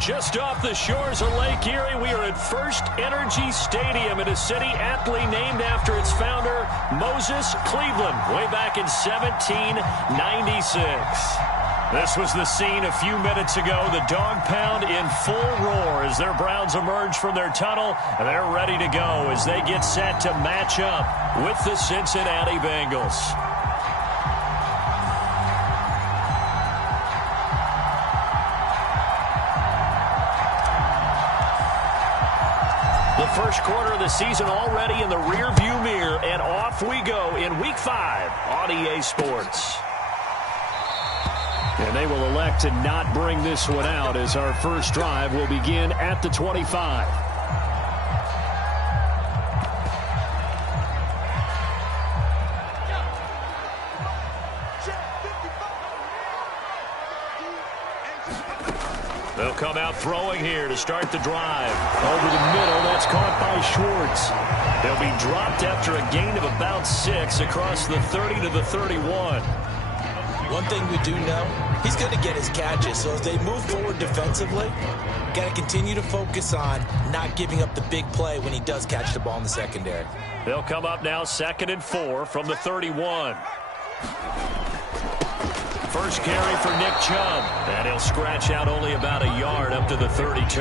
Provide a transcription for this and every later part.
Just off the shores of Lake Erie, we are at First Energy Stadium in a city aptly named after its founder, Moses Cleveland, way back in 1796. This was the scene a few minutes ago. The dog pound in full roar as their Browns emerge from their tunnel. They're ready to go as they get set to match up with the Cincinnati Bengals. The first quarter of the season already in the rearview mirror, and off we go in Week 5 on EA Sports. And they will elect to not bring this one out as our first drive will begin at the 25. They'll come out throwing here to start the drive. Over the middle, that's caught by Schwartz. They'll be dropped after a gain of about 6 across the 30 to the 31. One thing we do know, he's going to get his catches. So as they move forward defensively, got to continue to focus on not giving up the big play when he does catch the ball in the secondary. They'll come up now 2nd and 4 from the 31. First carry for Nick Chubb, and he'll scratch out only about a yard up to the 32.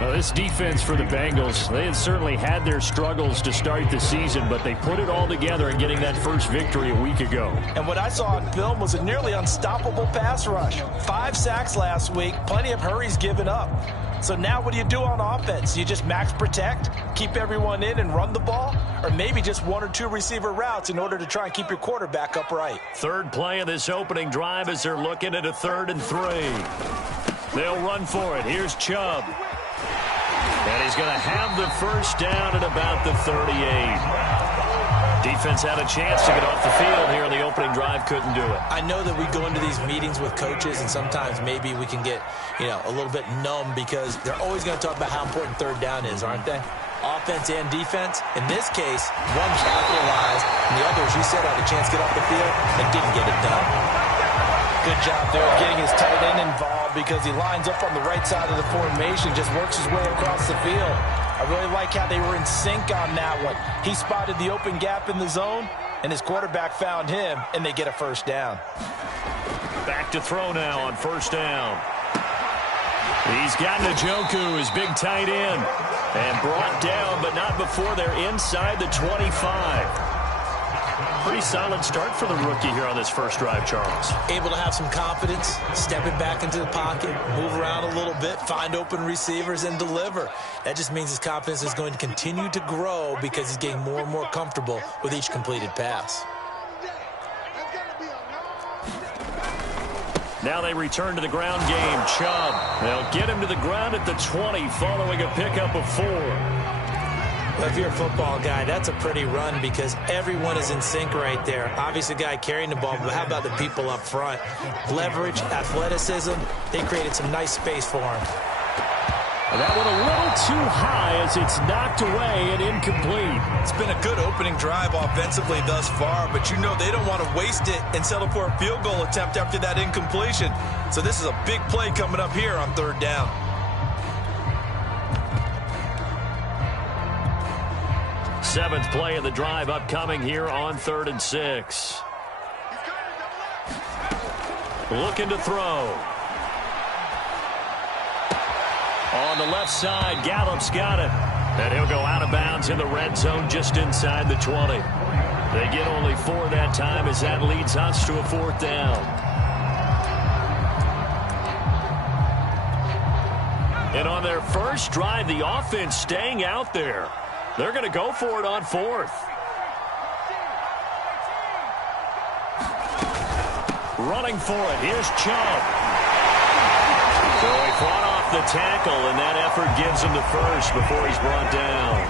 Well, this defense for the Bengals, they had certainly had their struggles to start the season, but they put it all together in getting that first victory a week ago. And what I saw on film was a nearly unstoppable pass rush. 5 sacks last week, plenty of hurries given up. So now what do you do on offense? You just max protect, keep everyone in and run the ball, or maybe just 1 or 2 receiver routes in order to try and keep your quarterback upright. Third play of this opening drive as they're looking at a 3rd and 3. They'll run for it. Here's Chubb. And he's going to have the first down at about the 38. Defense had a chance to get off the field here in the opening drive, couldn't do it. I know that we go into these meetings with coaches, and sometimes maybe we can get, a little bit numb because they're always going to talk about how important 3rd down is, aren't they? Offense and defense. In this case, one capitalized, and the other, as you said, had a chance to get off the field and didn't get it done. Good job there of getting his tight end involved because he lines up on the right side of the formation, just works his way across the field. I really like how they were in sync on that one. He spotted the open gap in the zone, and his quarterback found him, and they get a first down. Back to throw now on first down. He's got Njoku, his big tight end, and brought down, but not before they're inside the 25. Pretty solid start for the rookie here on this first drive, Charles. Able to have some confidence, stepping back into the pocket, move around a little bit, find open receivers, and deliver. That just means his confidence is going to continue to grow because he's getting more and more comfortable with each completed pass. Now they return to the ground game. Chubb, they'll get him to the ground at the 20 following a pickup of 4. Well, if you're a football guy, that's a pretty run because everyone is in sync right there. Obviously, the guy carrying the ball, but how about the people up front? Leverage, athleticism, they created some nice space for him. That one a little too high as it's knocked away and incomplete. It's been a good opening drive offensively thus far, but they don't want to waste it and settle for a field goal attempt after that incompletion. So this is a big play coming up here on 3rd down. Seventh play of the drive upcoming here on 3rd and 6. Looking to throw. On the left side, Gallup's got it. And he'll go out of bounds in the red zone just inside the 20. They get only 4 that time as that leads us to a 4th down. And on their first drive, the offense staying out there. They're going to go for it on 4th. Running for it. Here's Chubb. So he fought off the tackle, and that effort gives him the first before he's brought down.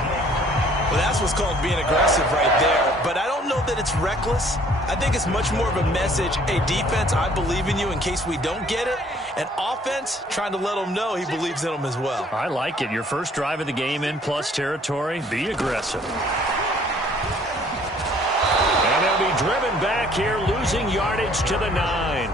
Well, that's what's called being aggressive right there. But I don't know that it's reckless. I think it's much more of a message. Hey, defense, I believe in you in case we don't get it. And offense, trying to let him know he believes in him as well. I like it. Your first drive of the game in plus territory. Be aggressive. And they'll be driven back here, losing yardage to the 9.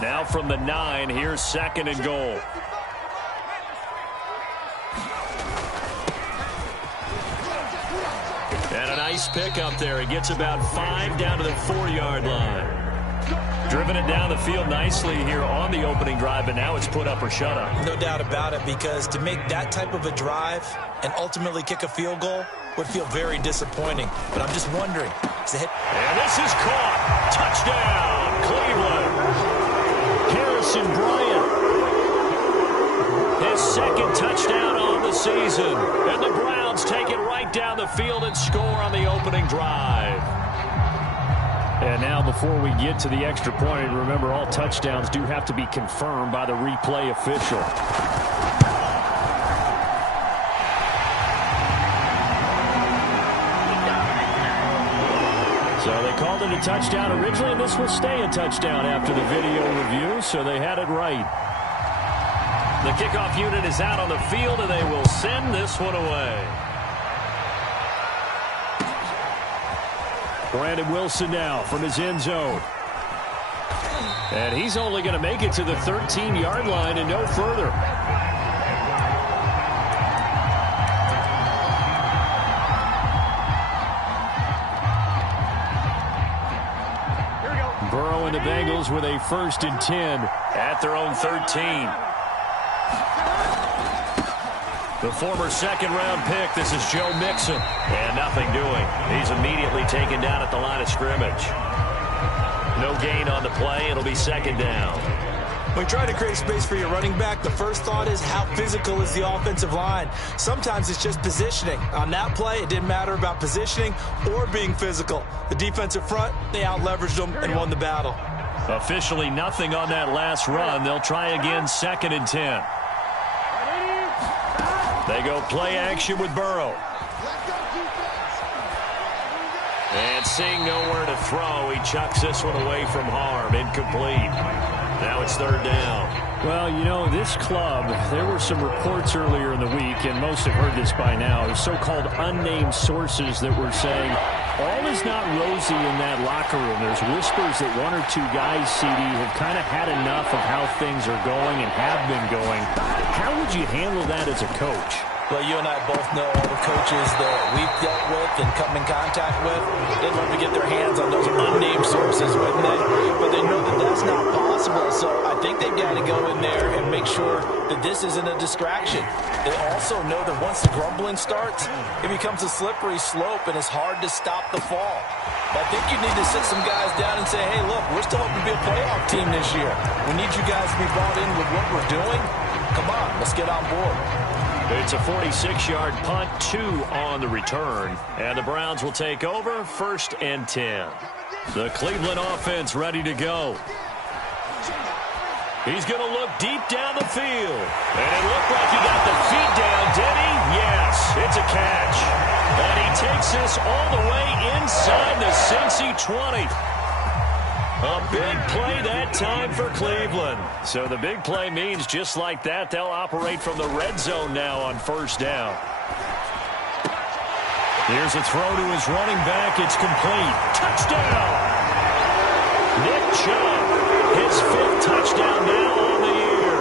Now from the 9, here's 2nd and goal. And a nice pick up there. He gets about 5 down to the 4-yard line. Driven it down the field nicely here on the opening drive, but now it's put up or shut up. No doubt about it, because to make that type of a drive and ultimately kick a field goal would feel very disappointing. But I'm just wondering, is it hit? And this is caught. Touchdown, Cleveland. Harrison Bryant. His 2nd touchdown on the season. And the Browns take it right down the field and score on the opening drive. And now before we get to the extra point, remember all touchdowns do have to be confirmed by the replay official. So they called it a touchdown originally, and this will stay a touchdown after the video review, so they had it right. The kickoff unit is out on the field, and they will send this one away. Brandon Wilson now from his end zone. And he's only going to make it to the 13-yard line and no further. Burrow and the Bengals with a 1st and 10 at their own 13. The former 2nd-round pick, this is Joe Mixon. And nothing doing. He's immediately taken down at the line of scrimmage. No gain on the play. It'll be 2nd down. When you try to create space for your running back, the first thought is how physical is the offensive line. Sometimes it's just positioning. On that play, it didn't matter about positioning or being physical. The defensive front, they out-leveraged them and won the battle. Officially nothing on that last run. They'll try again, 2nd and 10. They go play action with Burrow. And seeing nowhere to throw, he chucks this one away from harm. Incomplete. Now it's 3rd down. Well, you know, this club, there were some reports earlier in the week, and most have heard this by now, so-called unnamed sources that were saying all is not rosy in that locker room. There's whispers that 1 or 2 guys, CD, have kind of had enough of how things are going and have been going. How would you handle that as a coach? Well, you and I both know all the coaches that we've dealt with and come in contact with. They'd love to get their hands on those unnamed sources, wouldn't they? But they know that that's not possible, so I think they've got to go in there and make sure that this isn't a distraction. They also know that once the grumbling starts, it becomes a slippery slope, and it's hard to stop the fall. But I think you need to sit some guys down and say, hey, look, we're still hoping to be a playoff team this year. We need you guys to be bought in with what we're doing. Come on, let's get on board. It's a 46-yard punt, 2 on the return. And the Browns will take over, 1st and 10. The Cleveland offense ready to go. He's going to look deep down the field. And it looked like he got the feet down, did he? Yes, it's a catch. And he takes this all the way inside the Cincy 20. A big play that time for Cleveland. So the big play means just like that, they'll operate from the red zone now on 1st down. Here's a throw to his running back. It's complete. Touchdown! Nick Chubb, his 5th touchdown now on the year.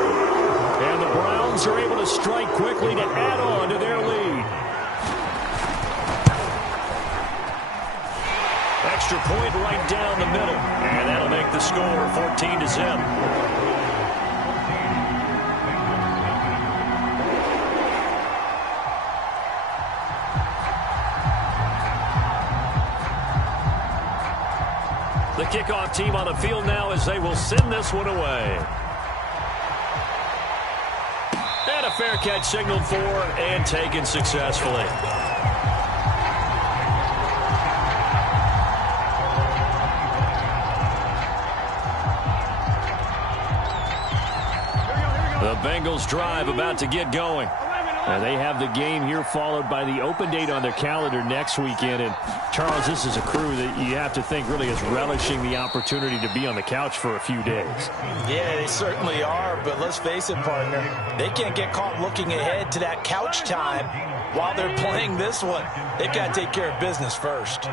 And the Browns are able to strike quickly to add on to their lead. Extra point right down the middle. And that'll make the score 14-0. The kickoff team on the field now as they will send this one away. And a fair catch signaled for and taken successfully. The Bengals drive about to get going. And they have the game here followed by the open date on their calendar next weekend. And, Charles, this is a crew that you have to think really is relishing the opportunity to be on the couch for a few days. Yeah, they certainly are. But let's face it, partner, they can't get caught looking ahead to that couch time while they're playing this one. They've got to take care of business first.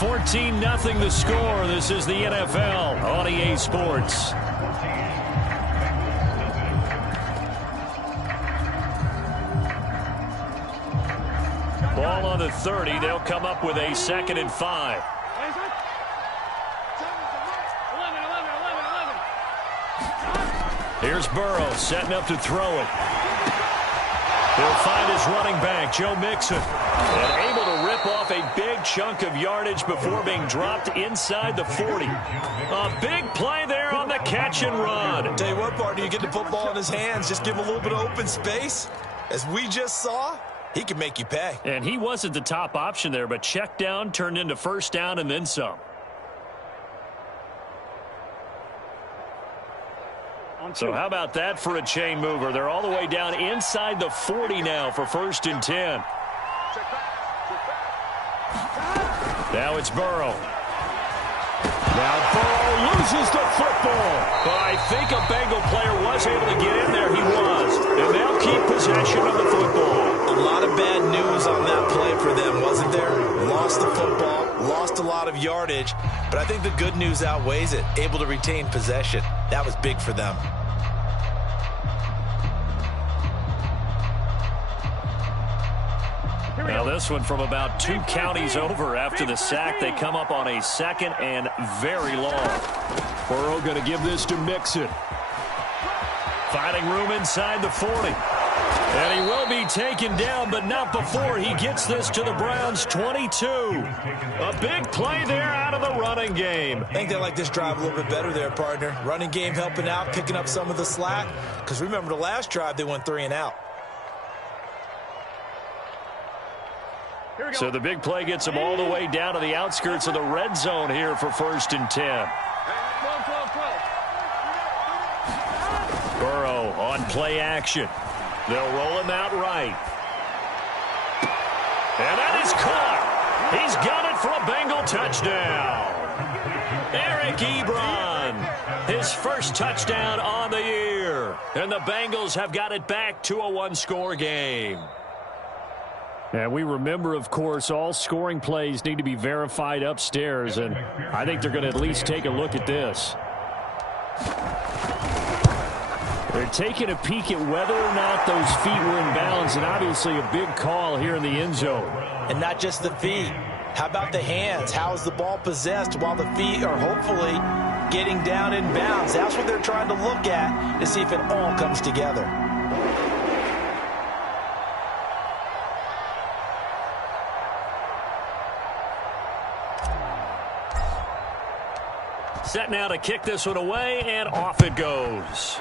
14-0 the score. This is the NFL on EA Sports. Ball on the 30. They'll come up with a 2nd and 5. Here's Burrow setting up to throw it. He'll find his running back, Joe Mixon, and able to rip off a big chunk of yardage before being dropped inside the 40. A big play there on the catch and run. Tell you what, partner, you get the football in his hands, just give him a little bit of open space. As we just saw, he can make you pay. And he wasn't the top option there, but check down turned into 1st down and then some. So how about that for a chain mover? They're all the way down inside the 40 now for 1st and 10. Now it's Burrow. Now Burrow loses the football. But I think a Bengal player was able to get in there. He was. And they'll keep possession of the football. A lot of bad news on that play for them, wasn't there? Lost the football, lost a lot of yardage. But I think the good news outweighs it. Able to retain possession. That was big for them. Now this one from about 2 counties over after the sack. They come up on a 2nd and very long. Burrow going to give this to Mixon. Finding room inside the 40. And he will be taken down, but not before he gets this to the Browns' 22. A big play there out of the running game. I think they like this drive a little bit better there, partner. Running game helping out, picking up some of the slack. Because remember, the last drive, they went 3 and out. So the big play gets them all the way down to the outskirts of the red zone here for 1st and 10. Burrow on play action. They'll roll him out right. And that is caught. He's got it for a Bengal touchdown. Eric Ebron, his 1st touchdown on the year. And the Bengals have got it back to a 1-score game. And we remember, of course, all scoring plays need to be verified upstairs, and I think they're going to at least take a look at this. They're taking a peek at whether or not those feet were in bounds, and obviously a big call here in the end zone. And not just the feet. How about the hands? How is the ball possessed while the feet are hopefully getting down in bounds? That's what they're trying to look at to see if it all comes together. Set now to kick this one away, and off it goes.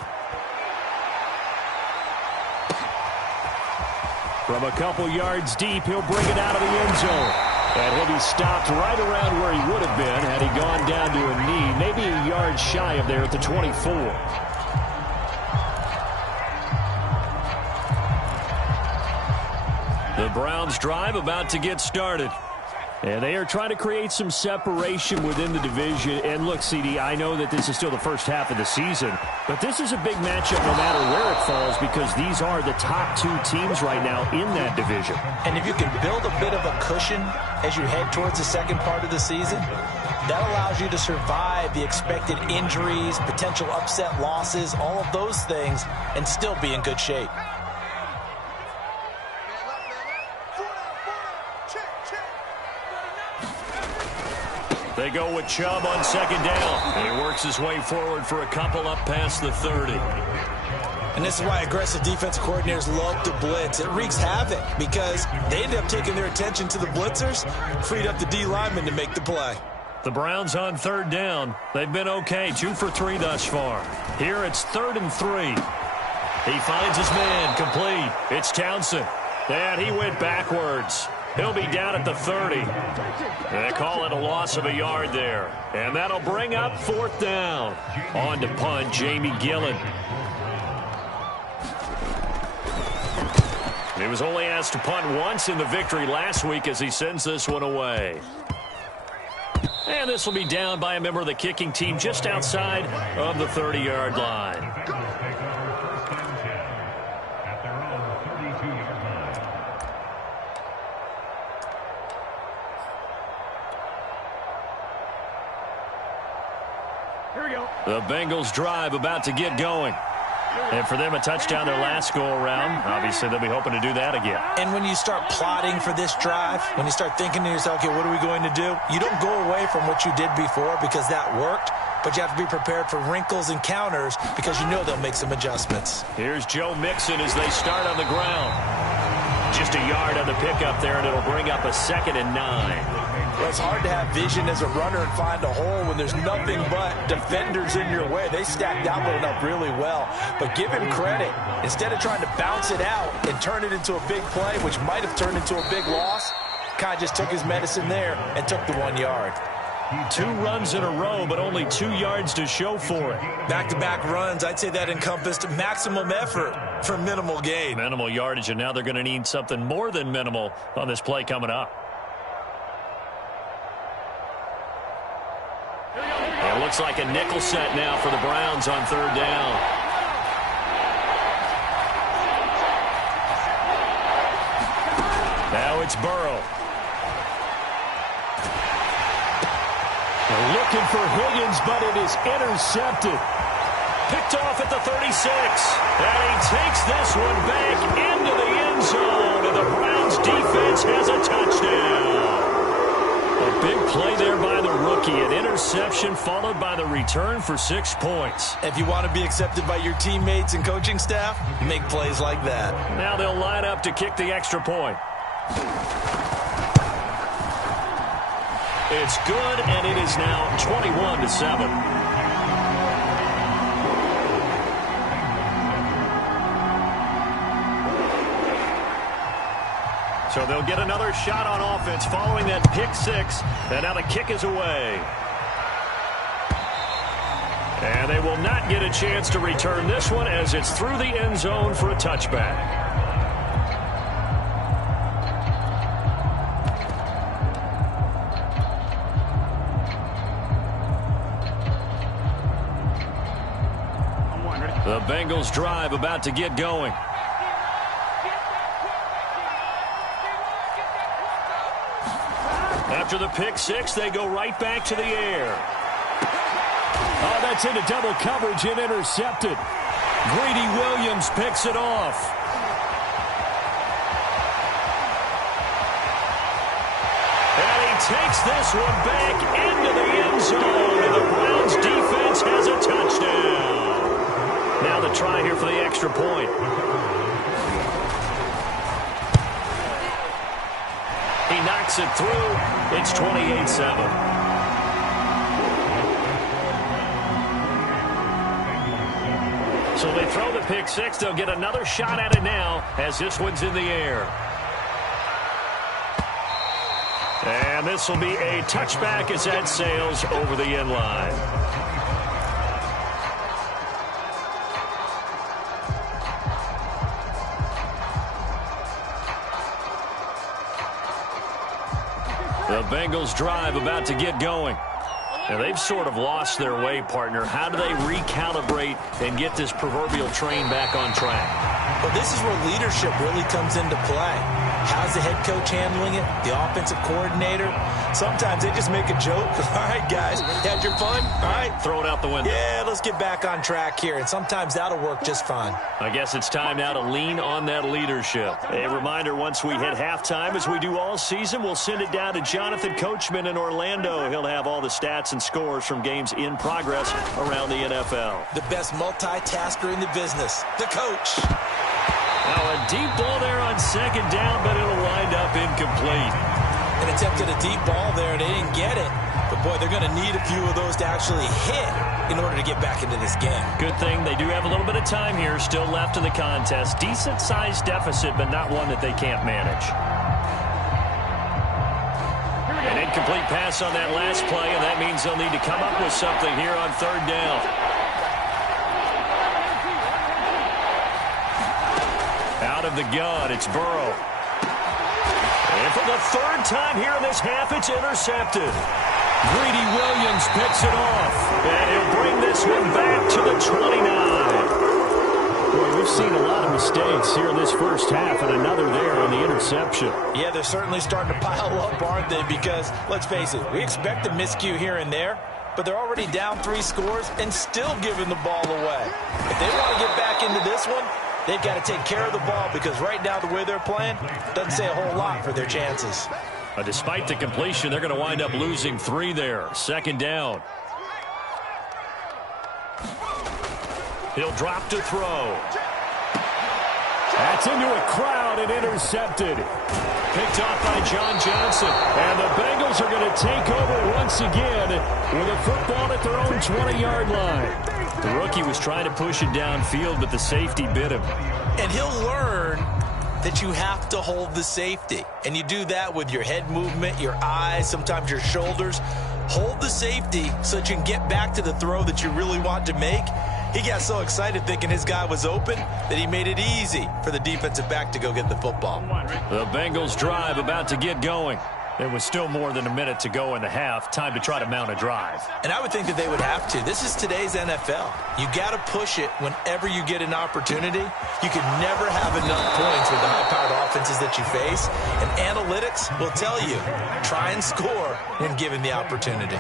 From a couple yards deep, he'll bring it out of the end zone. And he'll be stopped right around where he would have been had he gone down to a knee, maybe a yard shy of there at the 24. The Browns drive about to get started. And they are trying to create some separation within the division. And look, CD, I know that this is still the first half of the season, but this is a big matchup no matter where it falls because these are the top 2 teams right now in that division. And if you can build a bit of a cushion as you head towards the second part of the season, that allows you to survive the expected injuries, potential upset losses, all of those things, and still be in good shape. They go with Chubb on 2nd down. And he works his way forward for a couple up past the 30. And this is why aggressive defensive coordinators love to blitz. It wreaks havoc because they end up taking their attention to the blitzers, freed up the D lineman to make the play. The Browns on 3rd down. They've been okay, 2 for 3 thus far. Here it's 3rd and 3. He finds his man, complete. It's Townsend. And he went backwards. He'll be down at the 30. They call it a loss of a yard there. And that'll bring up 4th down. On to punt, Jamie Gillen. He was only asked to punt once in the victory last week as he sends this one away. And this will be down by a member of the kicking team just outside of the 30-yard line. The Bengals drive about to get going. And for them, a touchdown their last go-around. Obviously, they'll be hoping to do that again. And when you start plotting for this drive, when you start thinking to yourself, okay, what are we going to do? You don't go away from what you did before because that worked, but you have to be prepared for wrinkles and counters because you know they'll make some adjustments. Here's Joe Mixon as they start on the ground. Just a yard on the pickup there, and it'll bring up a 2nd and 9. Well, it's hard to have vision as a runner and find a hole when there's nothing but defenders in your way. They stacked that one up really well. But give him credit. Instead of trying to bounce it out and turn it into a big play, which might have turned into a big loss, kind of just took his medicine there and took the 1 yard. 2 runs in a row, but only 2 yards to show for it. Back-to-back runs, I'd say that encompassed maximum effort for minimal gain. Minimal yardage, and now they're going to need something more than minimal on this play coming up. It looks like a nickel set now for the Browns on 3rd down. Now it's Burrow. They're looking for Higgins, but it is intercepted. Picked off at the 36. And he takes this one back into the end zone. And the Browns defense has a touchdown. A big play there by the rookie. An interception followed by the return for 6 points. If you want to be accepted by your teammates and coaching staff, make plays like that. Now they'll line up to kick the extra point. It's good, and it is now 21-7. So they'll get another shot on offense following that pick 6. And now the kick is away. And they will not get a chance to return this one as it's through the end zone for a touchback. The Bengals drive about to get going. After the pick 6, they go right back to the air. Oh, that's into double coverage and intercepted. Greedy Williams picks it off. And he takes this one back into the end zone. And the Browns defense has a touchdown. Now the try here for the extra point. He knocks it through. It's 28-7. So they throw the pick 6. They'll get another shot at it now as this one's in the air. And this will be a touchback as that sails over the end line. The Bengals drive about to get going. Now, they've sort of lost their way, partner. How do they recalibrate and get this proverbial train back on track? Well, this is where leadership really comes into play. How's the head coach handling it? The offensive coordinator? Sometimes they just make a joke. All right, guys, had your fun? All right. Throw it out the window. Yeah, let's get back on track here. And sometimes that'll work just fine. I guess it's time now to lean on that leadership. A reminder, once we hit halftime, as we do all season, we'll send it down to Jonathan Coachman in Orlando. He'll have all the stats and scores from games in progress around the NFL. The best multitasker in the business, the coach. Now a deep ball there on 2nd down, but it'll wind up incomplete. An attempt at a deep ball there, and they didn't get it. But, boy, they're going to need a few of those to actually hit in order to get back into this game. Good thing they do have a little bit of time here still left in the contest. Decent-sized deficit, but not one that they can't manage. An incomplete pass on that last play, and that means they'll need to come up with something here on 3rd down. Out of the gun, it's Burrow. And for the 3rd time here in this half, it's intercepted. Greedy Williams picks it off. And he'll bring this one back to the 29. Boy, we've seen a lot of mistakes here in this first half, and another there on the interception. Yeah, they're certainly starting to pile up, aren't they? Because, let's face it, we expect a miscue here and there. but they're already down 3 scores and still giving the ball away. If they want to get back into this one, they've got to take care of the ball because right now the way they're playing doesn't say a whole lot for their chances. Despite the completion, they're going to wind up losing 3 there. 2nd down. He'll drop to throw. That's into a crowd and intercepted. Picked off by John Johnson. And the Bengals are going to take over once again with a football at their own 20-yard line. The rookie was trying to push it downfield, but the safety bit him. And he'll learn that you have to hold the safety. And you do that with your head movement, your eyes, sometimes your shoulders. Hold the safety so that you can get back to the throw that you really want to make. He got so excited thinking his guy was open that he made it easy for the defensive back to go get the football. The Bengals drive about to get going. There was still more than a minute to go in the half. Time to try to mount a drive. And I would think that they would have to. This is today's NFL. You got to push it whenever you get an opportunity. You can never have enough points with the high-powered offenses that you face. And analytics will tell you, try and score when given the opportunity.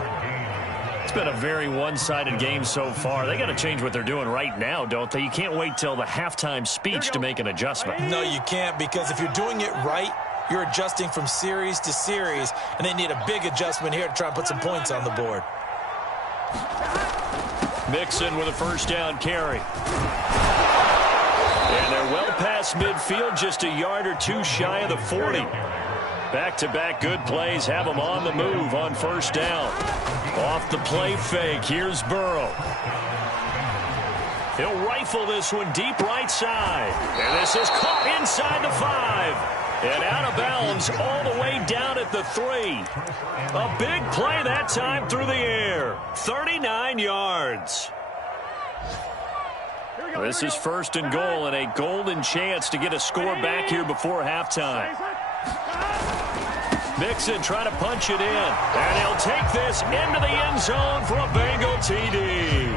It's been a very one-sided game so far. They got to change what they're doing right now, don't they? You can't wait till the halftime speech to make an adjustment. No, you can't, because if you're doing it right, you're adjusting from series to series, and they need a big adjustment here to try and put some points on the board. Mixon with a 1st down carry. And they're well past midfield, just a yard or 2 shy of the 40. Back-to-back good plays have them on the move on 1st down. Off the play fake, here's Burrow. He'll rifle this one deep right side. And this is caught inside the 5. And out of bounds all the way down at the 3. A big play that time through the air. 39 yards. This is 1st and goal and a golden chance to get a score back here before halftime. Mixon trying to punch it in. And he'll take this into the end zone for a Bengal TD.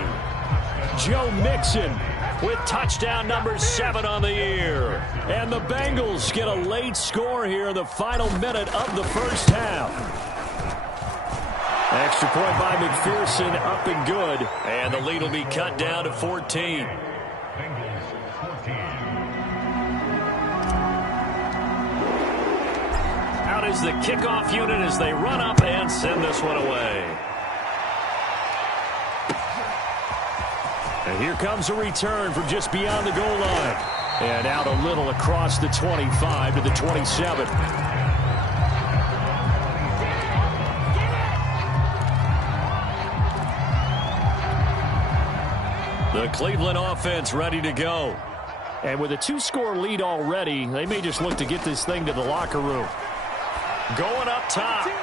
Joe Mixon with touchdown number 7 on the year. And the Bengals get a late score here in the final minute of the 1st half. Extra point by McPherson, up and good. And the lead will be cut down to 14. Out is the kickoff unit as they run up and send this one away. And here comes a return from just beyond the goal line. And out a little across the 25 to the 27. The Cleveland offense ready to go. And with a 2-score lead already, they may just look to get this thing to the locker room. Going up top. And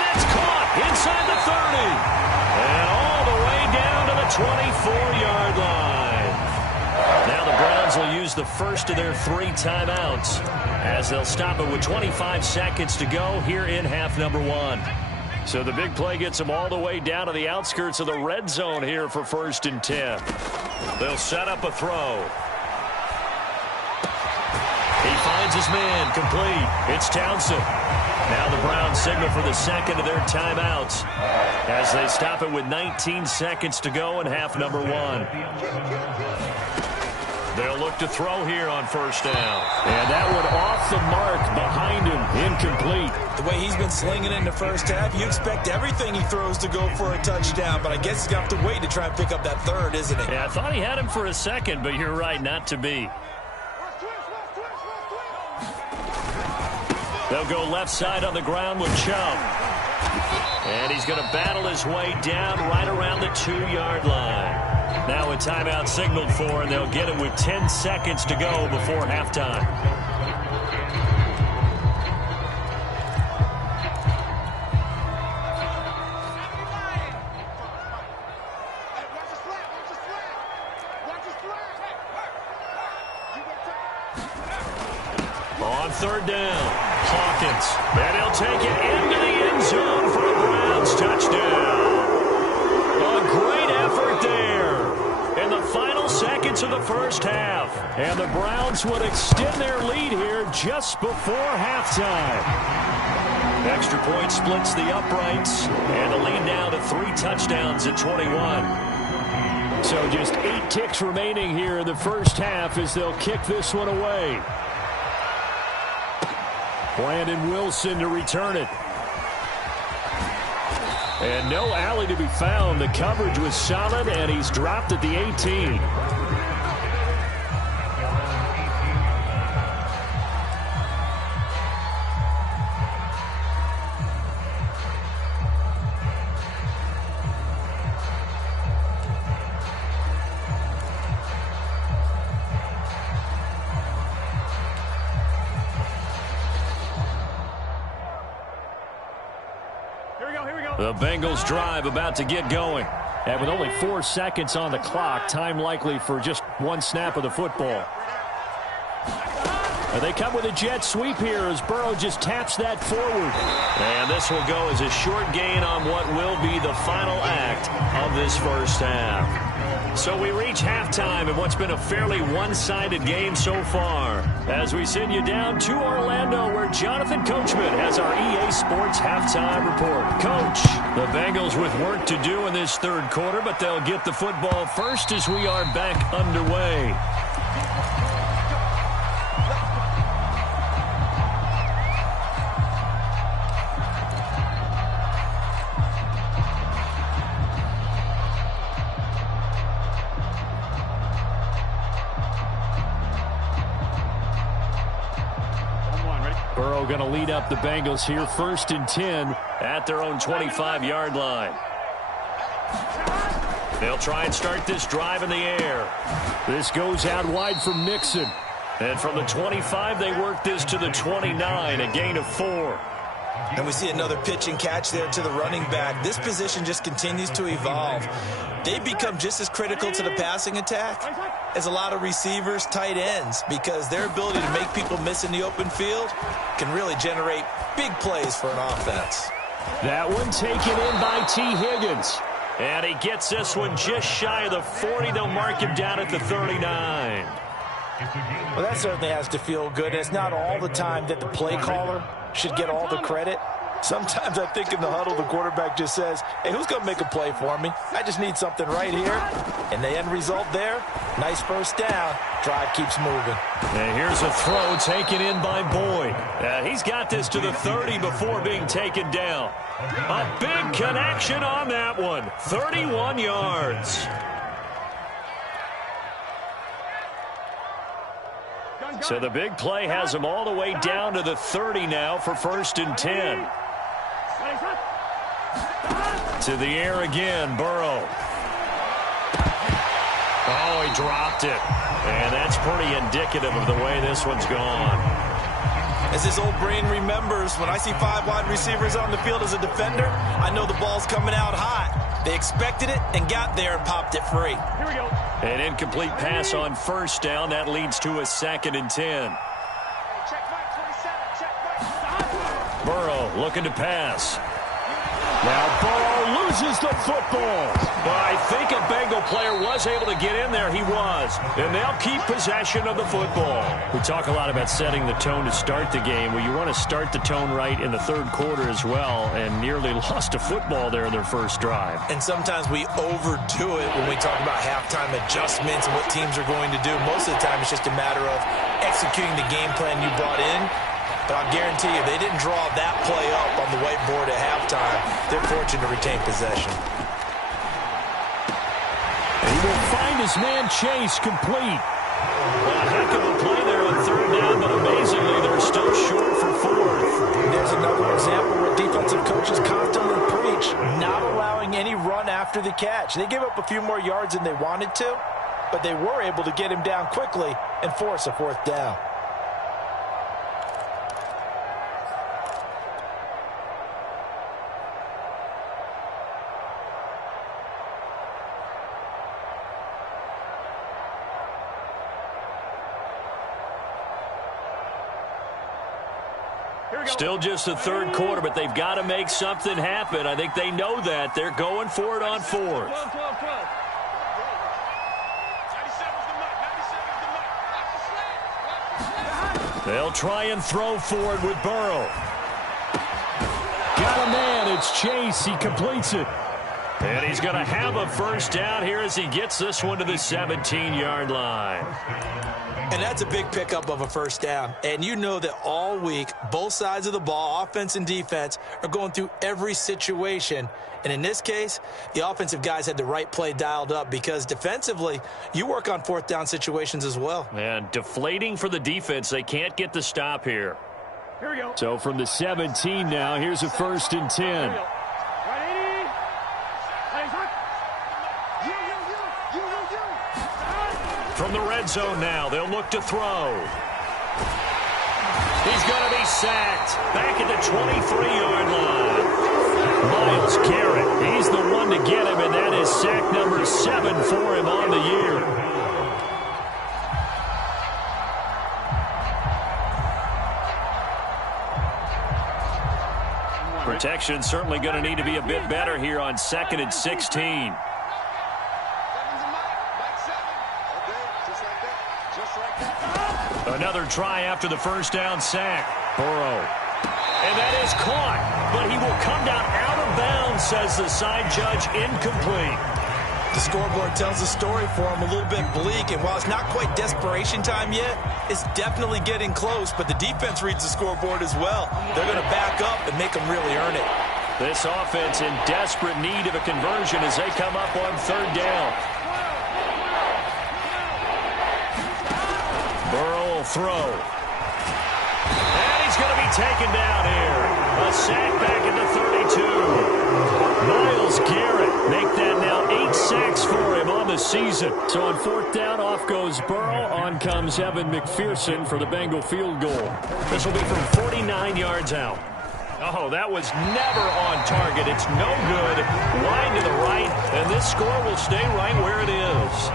that's caught inside the 30. And all the way down to the 24-yard line. Now the Browns will use the first of their 3 timeouts as they'll stop it with 25 seconds to go here in half number 1. So the big play gets them all the way down to the outskirts of the red zone here for 1st and 10. They'll set up a throw. He finds his man, complete. It's Townsend. Now the Browns signal for the 2nd of their timeouts as they stop it with 19 seconds to go in half number 1. They'll look to throw here on 1st down. And that one off the mark behind him, incomplete. The way he's been slinging in the 1st half, you expect everything he throws to go for a touchdown, but I guess he's going to have to wait to try and pick up that 3rd, isn't he? Yeah, I thought he had him for a second, but you're right, not to be. They'll go left side on the ground with Chubb. And he's going to battle his way down right around the 2-yard line. Now a timeout signaled for, and they'll get it with 10 seconds to go before halftime. On 3rd down, Hawkins. And he'll take it into the end zone for a Browns touchdown. A great effort there in the final seconds of the 1st half. And the Browns would extend their lead here just before halftime. Extra point splits the uprights, and the lead now to 3 touchdowns at 21. So just 8 ticks remaining here in the first half as they'll kick this one away. Brandon Wilson to return it. And no alley to be found. The coverage was solid, and he's dropped at the 18. The Bengals drive about to get going. And with only 4 seconds on the clock, time likely for just 1 snap of the football. And they come with a jet sweep here as Burrow just taps that forward. And this will go as a short gain on what will be the final act of this first half. So we reach halftime in what's been a fairly one-sided game so far. As we send you down to Orlando, where Jonathan Coachman has our EA Sports halftime report. Coach, the Bengals with work to do in this third quarter, but they'll get the football first as we are back underway. Burrow going to lead up the Bengals here, 1st and 10 at their own 25-yard line. They'll try and start this drive in the air. This goes out wide from Mixon. And from the 25, they work this to the 29, a gain of 4. And we see another pitch and catch there to the running back. This position just continues to evolve. They become just as critical to the passing attack as a lot of receivers, tight ends, because their ability to make people miss in the open field can really generate big plays for an offense. That one taken in by T. Higgins. And he gets this one just shy of the 40. They'll mark him down at the 39. Well, that certainly has to feel good. It's not all the time that the play caller should get all the credit. Sometimes I think in the huddle, the quarterback just says, hey, who's going to make a play for me? I just need something right here. And the end result there, nice first down. Drive keeps moving. And here's a throw taken in by Boyd. He's got this to the 30 before being taken down. A big connection on that one. 31 yards. So the big play has him all the way down to the 30 now for 1st and 10. To the air again, Burrow. Oh, he dropped it. And that's pretty indicative of the way this one's gone. As his old brain remembers, when I see 5 wide receivers on the field as a defender, I know the ball's coming out hot. They expected it and got there and popped it free. Here we go. An incomplete pass on 1st down. That leads to a 2nd and 10. Burrow looking to pass. Now Burrow loses the football. But I think a Bengal player was able to get in there. He was. And they'll keep possession of the football. We talk a lot about setting the tone to start the game. Well, you want to start the tone right in the third quarter as well, and nearly lost a football there in their first drive. And sometimes we overdo it when we talk about halftime adjustments and what teams are going to do. Most of the time, it's just a matter of executing the game plan you brought in. But I'll guarantee you, they didn't draw that play up on the whiteboard at halftime. They're fortunate to retain possession. He will find his man Chase complete. A heck of a play there on 3rd down, but amazingly, they're still short for 4th. There's another example where defensive coaches constantly preach not allowing any run after the catch. They gave up a few more yards than they wanted to, but they were able to get him down quickly and force a 4th down. Still just the third quarter, but they've got to make something happen. I think they know that. They're going for it on 4th. They'll try and throw for it with Burrow. got a man. It's Chase. He completes it. And he's going to have a first down here as he gets this one to the 17-yard line. And that's a big pickup of a first down. And you know that all week, both sides of the ball, offense and defense, are going through every situation. And in this case, the offensive guys had the right play dialed up because defensively, you work on fourth down situations as well. And deflating for the defense. They can't get the stop here. Here we go. So from the 17 now, here's a 1st and 10. From the red zone now, they'll look to throw. He's going to be sacked back at the 23-yard line. Myles Garrett, he's the one to get him, and that is sack number 7 for him on the year. Protection certainly going to need to be a bit better here on 2nd and 16. Another try after the first down sack. Burrow. And that is caught, but he will come down out of bounds, says the side judge, incomplete. The scoreboard tells the story for him, a little bit bleak, and while it's not quite desperation time yet, it's definitely getting close, but the defense reads the scoreboard as well. They're going to back up and make them really earn it. This offense in desperate need of a conversion as they come up on 3rd down. Burrow will throw. And he's going to be taken down here. A sack back at the 32. Myles Garrett make that now 8 sacks for him on the season. So on 4th down, off goes Burrow. On comes Evan McPherson for the Bengal field goal. This will be from 49 yards out. Oh, that was never on target. It's no good. Wide to the right, and this score will stay right where it is.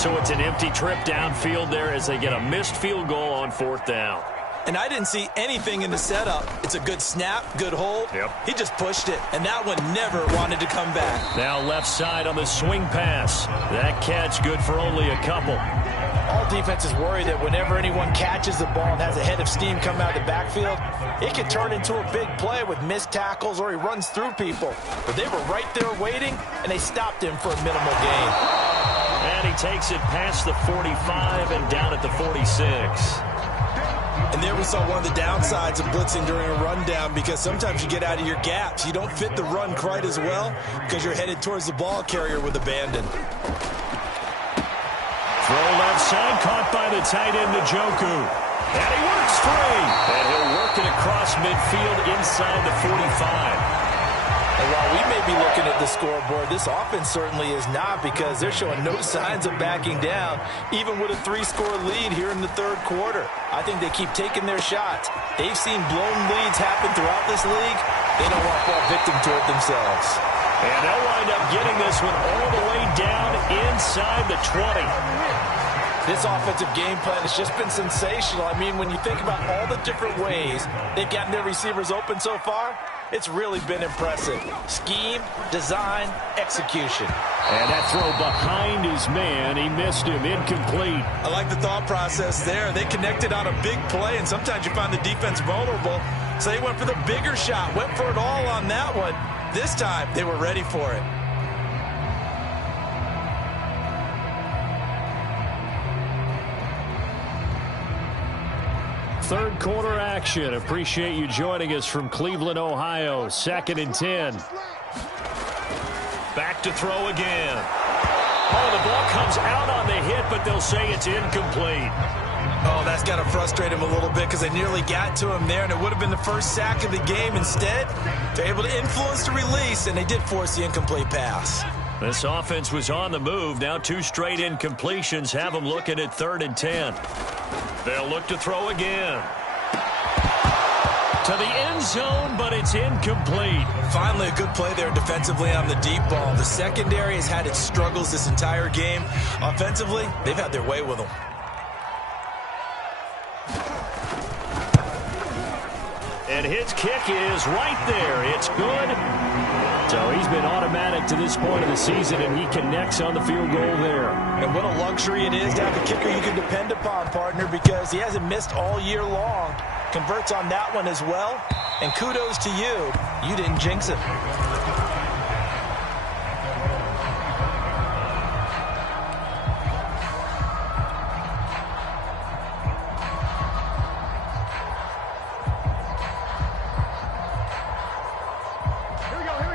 So it's an empty trip downfield there as they get a missed field goal on 4th down. And I didn't see anything in the setup. It's a good snap, good hold. Yep. He just pushed it, and that one never wanted to come back. Now left side on the swing pass. That catch good for only a couple. All defenses worry that whenever anyone catches the ball and has a head of steam come out of the backfield, it can turn into a big play with missed tackles or he runs through people. But they were right there waiting, and they stopped him for a minimal gain. And he takes it past the 45 and down at the 46. And there we saw one of the downsides of blitzing during a rundown because sometimes you get out of your gaps. You don't fit the run quite as well because you're headed towards the ball carrier with abandon. Throw left side, caught by the tight end, Njoku. And he works free. And he'll work it across midfield inside the 45. And while we may be looking at the scoreboard, this offense certainly is not because they're showing no signs of backing down, even with a 3-score lead here in the 3rd quarter. I think they keep taking their shots. They've seen blown leads happen throughout this league. They don't want to fall victim to it themselves. And they'll wind up getting this one all the way down inside the 20. This offensive game plan has just been sensational. I mean, when you think about all the different ways they've gotten their receivers open so far, it's really been impressive. Scheme, design, execution. And that throw behind his man. He missed him. Incomplete. I like the thought process there. They connected on a big play, and sometimes you find the defense vulnerable. So they went for the bigger shot, went for it all on that one. This time, they were ready for it. Third quarter action. Appreciate you joining us from Cleveland, Ohio. 2nd and 10. Back to throw again. Oh, the ball comes out on the hit, but they'll say it's incomplete. Oh, that's got to frustrate him a little bit because they nearly got to him there, and it would have been the first sack of the game. Instead, they're able to influence the release, and they did force the incomplete pass. This offense was on the move. Now 2 straight incompletions have them looking at 3rd and 10. They'll look to throw again. To the end zone, but it's incomplete. Finally, a good play there defensively on the deep ball. The secondary has had its struggles this entire game. Offensively, they've had their way with them. And his kick is right there. It's good. So he's been automatic to this point of the season, and he connects on the field goal there. And what a luxury it is to have a kicker you can depend upon, partner, because he hasn't missed all year long. Converts on that one as well, And kudos to you. You didn't jinx it.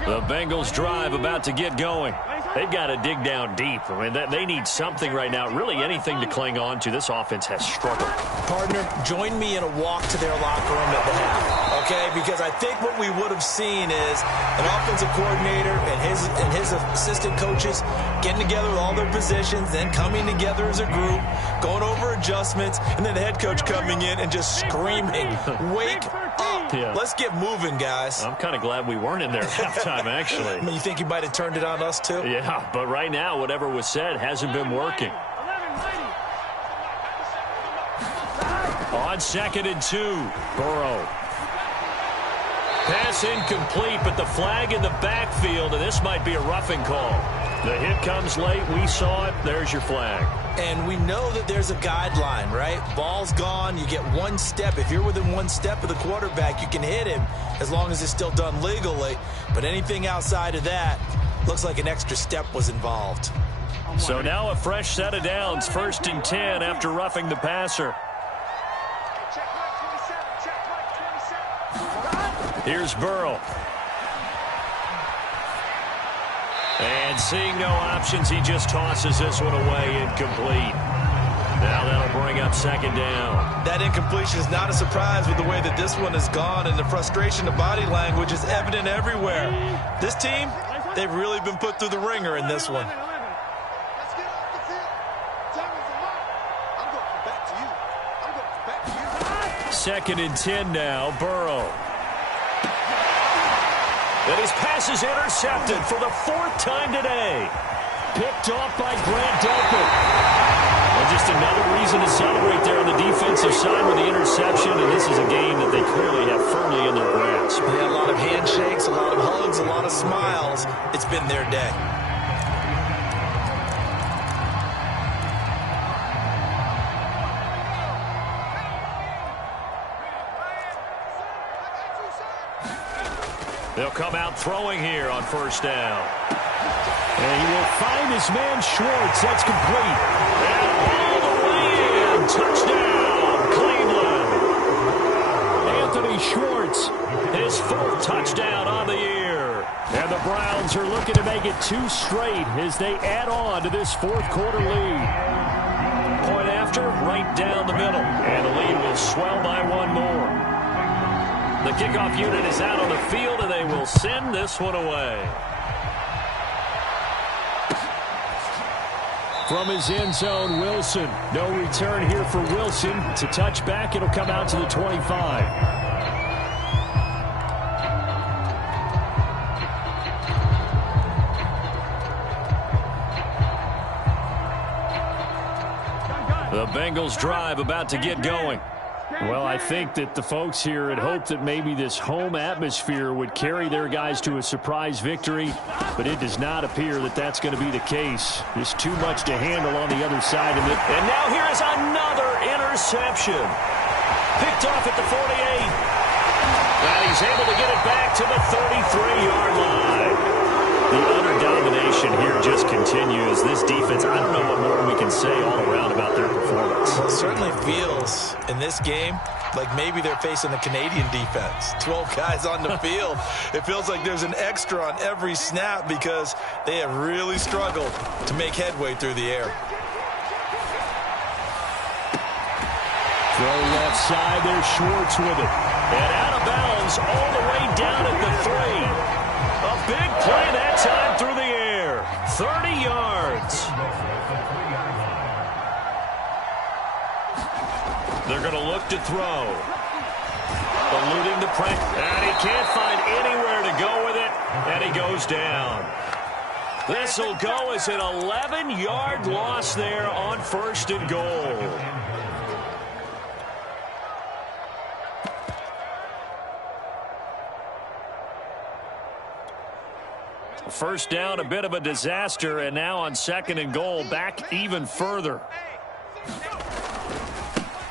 The Bengals drive about to get going. They've got to dig down deep. I mean, they need something right now, really anything to cling on to. This offense has struggled. Partner, join me in a walk to their locker room at the half, okay? Because I think what we would have seen is an offensive coordinator and his assistant coaches getting together with all their positions, then coming together as a group, going over adjustments, and then the head coach coming in and just screaming, "Wake up. Yeah. Let's get moving, guys." I'm kind of glad we weren't in there at halftime, actually. I mean, you think he might have turned it on us, too? Yeah, but right now, whatever was said hasn't been working. On 2nd and 2, Burrow. Pass incomplete, but the flag in the backfield, and this might be a roughing call. The hit comes late. We saw it. There's your flag. And we know that there's a guideline, right? Ball's gone. You get one step. If you're within one step of the quarterback, you can hit him as long as it's still done legally. But anything outside of that, looks like an extra step was involved. So now a fresh set of downs. 1st and 10 after roughing the passer. Here's Burrow. And seeing no options, he just tosses this one away incomplete. Now that'll bring up 2nd down. That incompletion is not a surprise with the way that this one has gone, and the frustration of body language is evident everywhere. This team, they've really been put through the ringer in this one. Second and 10 now, Burrow. And his pass is intercepted for the 4th time today. Picked off by Grant Delpit. And just another reason to celebrate there on the defensive side with the interception, and this is a game that they clearly have firmly in their grasp. They had a lot of handshakes, a lot of hugs, a lot of smiles. It's been their day. They'll come out throwing here on 1st down. And he will find his man Schwartz. That's complete. And all the way in. Touchdown, Cleveland. Anthony Schwartz, his 4th touchdown on the year. And the Browns are looking to make it 2 straight as they add on to this 4th quarter lead. Point after, right down the middle. And the lead will swell by 1 more. The kickoff unit is out on the field, and they will send this one away. From his end zone, Wilson. No return here for Wilson. It's a touchback. It'll come out to the 25. The Bengals drive about to get going. Well, I think that the folks here had hoped that maybe this home atmosphere would carry their guys to a surprise victory, but it does not appear that that's going to be the case. There's too much to handle on the other side of it. And now here is another interception. Picked off at the 48. And he's able to get it back to the 33-yard line. The utter domination here just continues. This defense, I don't know what more we can say all around about their performance. It certainly feels in this game like maybe they're facing the Canadian defense. 12 guys on the field. It feels like there's an extra on every snap because they have really struggled to make headway through the air. Throw left side, there's Schwartz with it. And out of bounds all the way down at the 3. A big play that time through the air. 30 yards. They're going to look to throw. Eluding the pressure. And he can't find anywhere to go with it. And he goes down. This will go as an 11-yard loss there on 1st and goal. First down, a bit of a disaster, and now on 2nd and goal, back even further.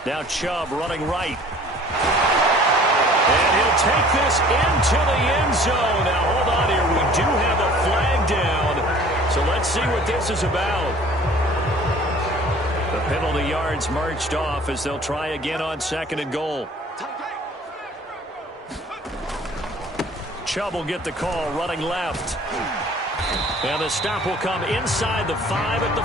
Now Chubb running right. And he'll take this into the end zone. Now, hold on here. We do have a flag down. So let's see what this is about. The penalty yards marched off as they'll try again on 2nd and goal. Chubb will get the call, running left. And the stop will come inside the 5 at the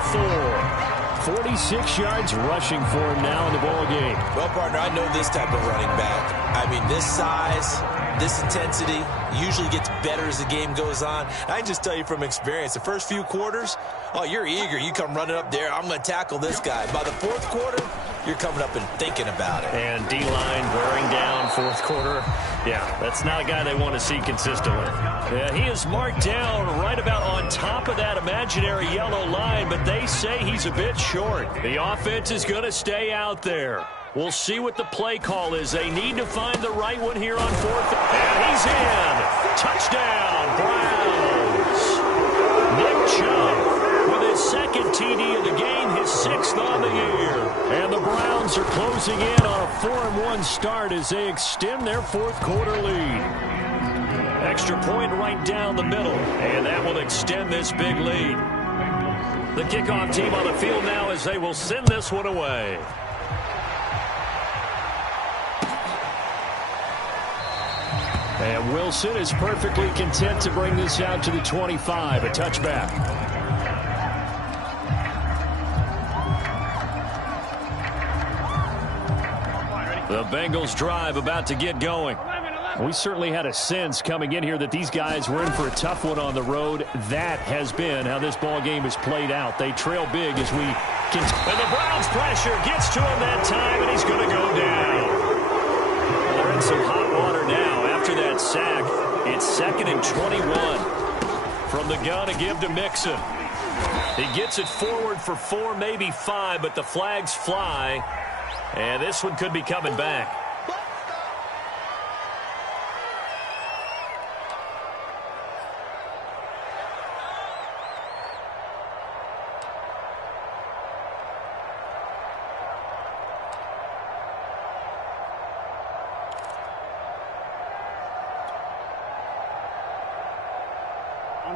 4. 46 yards rushing for him now in the ball game. Well, partner, I know this type of running back. I mean, this size, this intensity usually gets better as the game goes on. I can just tell you from experience, the first few quarters, oh, you're eager. You come running up there, I'm going to tackle this guy. By the 4th quarter, you're coming up and thinking about it. And D-line wearing down 4th quarter. Yeah, that's not a guy they want to see consistently. Yeah, he is marked down right about on top of that imaginary yellow line, but they say he's a bit short. The offense is going to stay out there. We'll see what the play call is. They need to find the right one here on 4th. And he's in. Touchdown, Browns. Nick Chubb with his 2nd TD of the game, his 6th on the year. And the Browns are closing in on a 4-1 start as they extend their 4th quarter lead. Extra point right down the middle, and that will extend this big lead. The kickoff team on the field now as they will send this one away. And Wilson is perfectly content to bring this out to the 25, a touchback. The Bengals drive about to get going. We certainly had a sense coming in here that these guys were in for a tough one on the road. That has been how this ball game has played out. They trail big as we continue. And the Browns pressure gets to him that time, and he's going to go down. Well, they're in some hot water now. After that sack, it's 2nd and 21. From the gun to give to Mixon. He gets it forward for 4, maybe 5, but the flags fly. And this one could be coming back.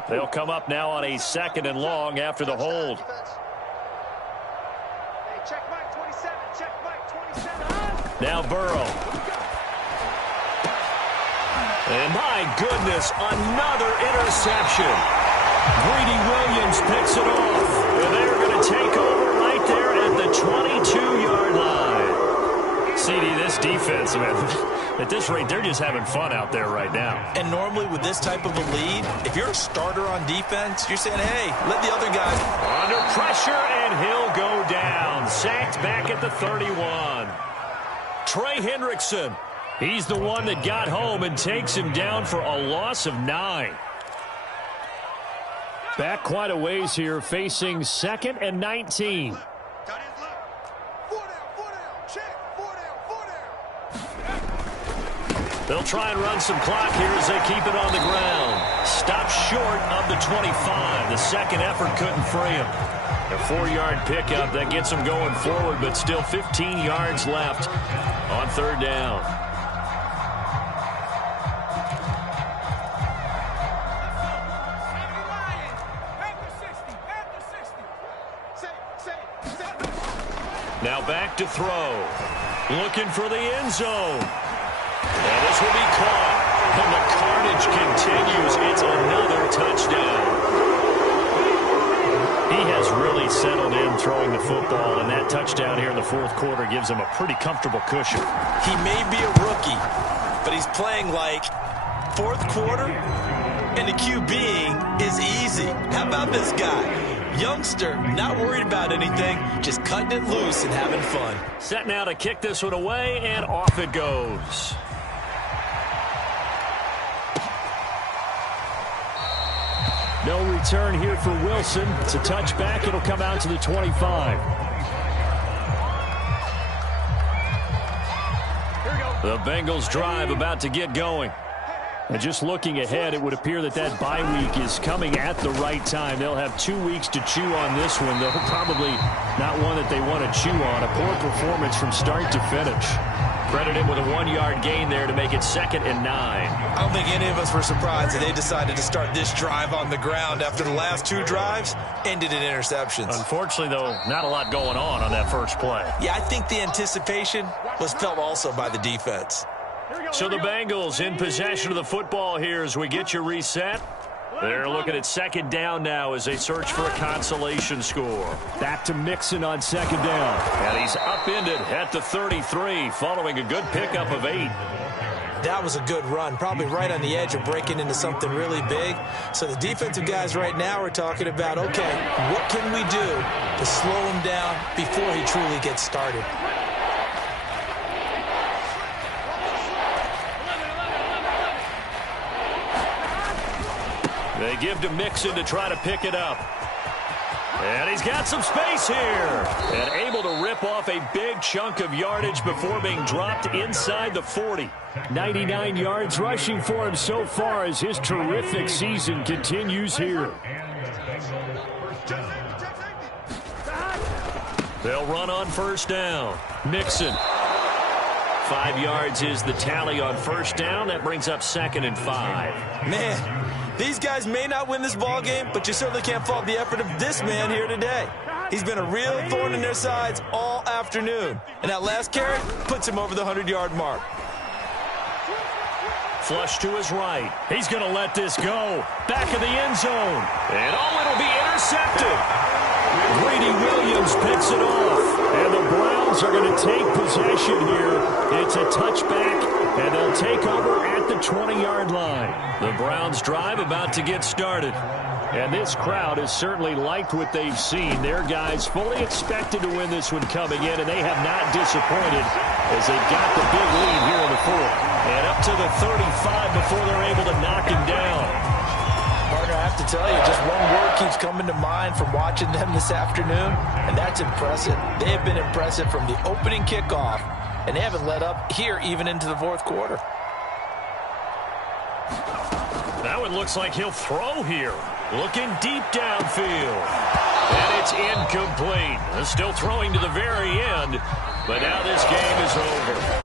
They'll come up now on a 2nd and long after the hold. Now Burrow. And my goodness, another interception. Greedy Williams picks it off. And they're going to take over right there at the 22-yard line. CD, this defense, man, at this rate, they're just having fun out there right now. And normally with this type of a lead, if you're a starter on defense, you're saying, hey, let the other guys. Under pressure, and he'll go down. Sacked back at the 31. Trey Hendrickson. He's the one that got home and takes him down for a loss of 9. Back quite a ways here, facing 2nd and 19. They'll try and run some clock here as they keep it on the ground. Stopped short of the 25. The second effort couldn't free him. A 4-yard pickup that gets them going forward, but still 15 yards left on 3rd down. Now back to throw. Looking for the end zone. And this will be caught. And the carnage continues. It's another touchdown. He has really settled in throwing the football, and that touchdown here in the 4th quarter gives him a pretty comfortable cushion. He may be a rookie, but he's playing like 4th quarter, and the QBing is easy. How about this guy? Youngster, not worried about anything, just cutting it loose and having fun. Set now to kick this one away, and off it goes. No return here for Wilson. It's a touchback. It'll come out to the 25. The Bengals drive about to get going. And just looking ahead, it would appear that that bye week is coming at the right time. They'll have 2 weeks to chew on this one, though probably not one that they want to chew on. A poor performance from start to finish. Credit him with a 1-yard gain there to make it 2nd and 9. I don't think any of us were surprised that they decided to start this drive on the ground after the last 2 drives ended in interceptions. Unfortunately, though, not a lot going on that first play. Yeah, I think the anticipation was felt also by the defense. So the Bengals in possession of the football here as we get you reset. They're looking at 2nd down now as they search for a consolation score. Back to Mixon on 2nd down. And he's upended at the 33 following a good pickup of 8. That was a good run, probably right on the edge of breaking into something really big. So the defensive guys right now are talking about, okay, what can we do to slow him down before he truly gets started? They give to Mixon to try to pick it up. And he's got some space here. And able to rip off a big chunk of yardage before being dropped inside the 40. 99 yards rushing for him so far as his terrific season continues here. They'll run on 1st down. Mixon. 5 yards is the tally on 1st down. That brings up 2nd and 5. Man, these guys may not win this ball game, but you certainly can't fault the effort of this man here today. He's been a real thorn in their sides all afternoon. And that last carry puts him over the 100-yard mark. Flush to his right. He's going to let this go. Back of the end zone. And it'll be intercepted. Greedy Williams picks it off. And the Browns are going to take possession here. It's a touchback, and they'll take over at the 20-yard line. The Browns drive about to get started. And this crowd has certainly liked what they've seen. Their guys fully expected to win this one coming in, and they have not disappointed as they've got the big lead here in the 4th. And up to the 35 before they're able to knock him down. Partner, I have to tell you, just one word keeps coming to mind from watching them this afternoon, and that's impressive. They have been impressive from the opening kickoff, and they haven't let up here even into the 4th quarter. That one looks like he'll throw here. Looking deep downfield. And it's incomplete. Still throwing to the very end, but now this game is over.